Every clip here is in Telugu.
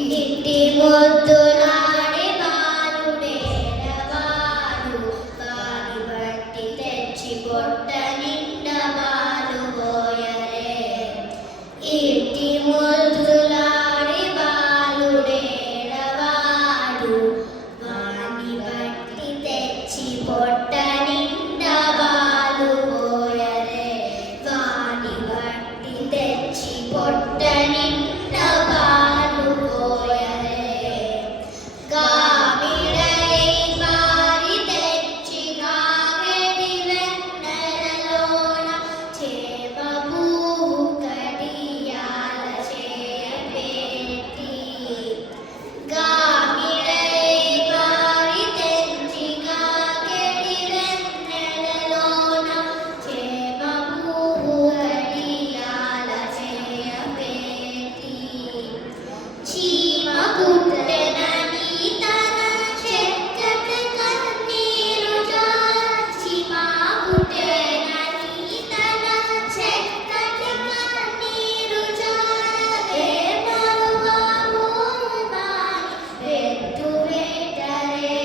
ఇంటి మొద్దులాడి బాలుడేరవాడు వాని బట్టి తెచ్చి పొట్ట నిండా బాలు పోయరే. ఇంటి మొద్దులాడి బాలుడేరవాడు వాని బట్టి తెచ్చి పొట్ట నిండా బాలు పోయరే. వాని బట్టి తెచ్చి పొట్ట నిండా బాలు పోయరే. గామిడై బారి తెచ్చి గాగడి వెన్నెలలోన చేప పువ్వు కడియాల చేయబెట్టి. గామిడై బారి తెచ్చి గాగడి వెన్నెలలోన చేప పువ్వు కడియాల చేయబెట్టి. చీమ పుట్టెనని తన చెక్కటి కన్నీరు జార్చి. మా పుట్టెనని తన చెక్కటి కన్నీరు జారే. మరువా మోమాని వెట్టు వెట్టరే.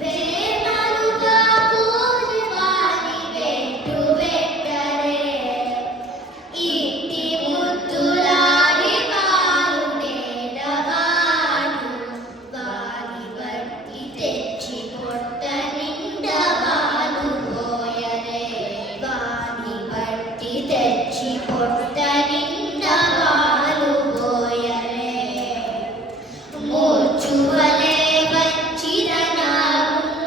వేమరుగా పూజివాని వెట్టు వెట్టరే. ఇంటి ముద్దులాడి బాలుడేరవాడు వాని బట్టి తెచ్చి పొట్ట నిండా బాలు పోయరే. వాని బట్టి తెచ్చి పొట్ట నిండా బాలు పోయరే. మోచువలే వచ్చిన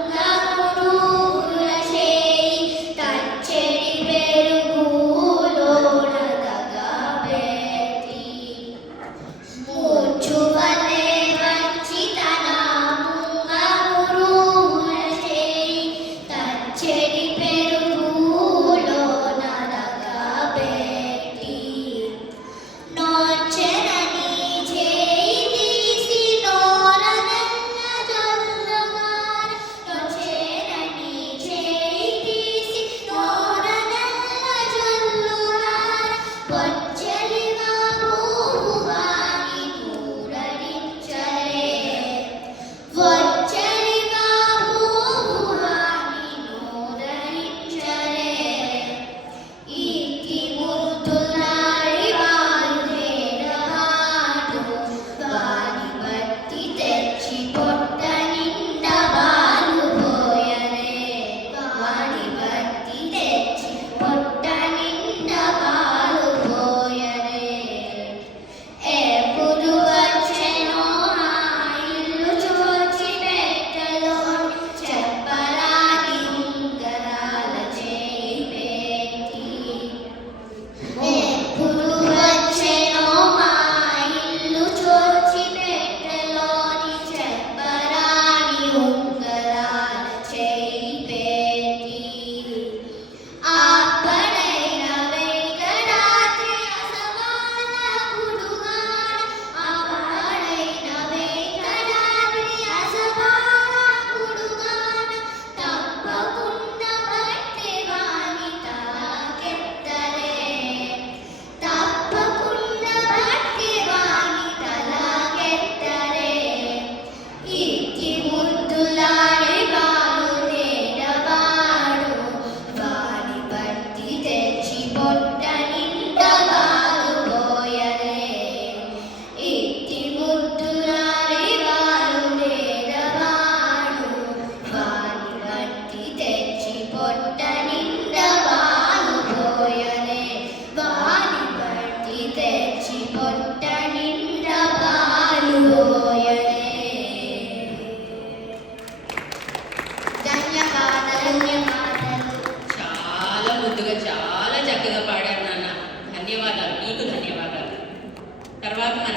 ముంగమురుల చేయి తచ్చెడి పెరుగులోన దగబెట్టి. మూచువలే వచ్చిన ముంగమురుల చేయి తచ్చెడి పెరుగులోన దగబెట్టి. నోచెనని చేయి తీసి నోరనెల్ల జల్లుగార. నోచెనని చేయి తీసి నోరనెల్ల జల్లుగార. పొచ్చలిగా పువ్వువాని నూరడించరే. వచ్చలిగా పువ్వువాని నూరడించరే. ఇంటి ముద్దులాడి బాలుడేరవాడు వాని బట్టి తెచ్చి పొట్ట నిండా బాలు పోయరే. వాని బట్టి తెచ్చి పొట్ట నిండా బాలు పోయరే. ఎప్పుడు వచ్చెనో ఆ ఇల్లు చూచి పెట్టలోని చెప్పరాని ఉంగరాల చేయి పెట్టి. ఎప్పుడు వచ్చెనో ఆ ఇల్లు చూచి పెట్టలోని చెప్పరాని ఉంగరాల చేయి పెట్టి. ఆపడైన వెంకటాద్రి అసమాన గుడుగాన. ఆపడైన వెంకటాద్రి అసమాన గుడుగాన. తప్పకుండా పట్టెవాని తలకెత్తరే. తప్పకుండా పట్టెవాని తలకెత్తరే. ఇంటి ముద్దులాడి బాలుడేరవాడు వాని బట్టి తెచ్చి పొట్ట నిండా బాలు పోయరే. ఇంటి ముద్దులాడి బాలుడేరవాడు వాని బట్టి తెచ్చి పొట్ట నిండా బాలు పోయరే. వాని బట్టి తెచ్చి పొట్ట నిండా బాలు పోయరే. ధన్యవాదాలు. చాలా ముద్దుగా చాలా చక్కగా పాడారు నాన్న. ధన్యవాదాలు, మీకు ధన్యవాదాలు. తర్వాత మనం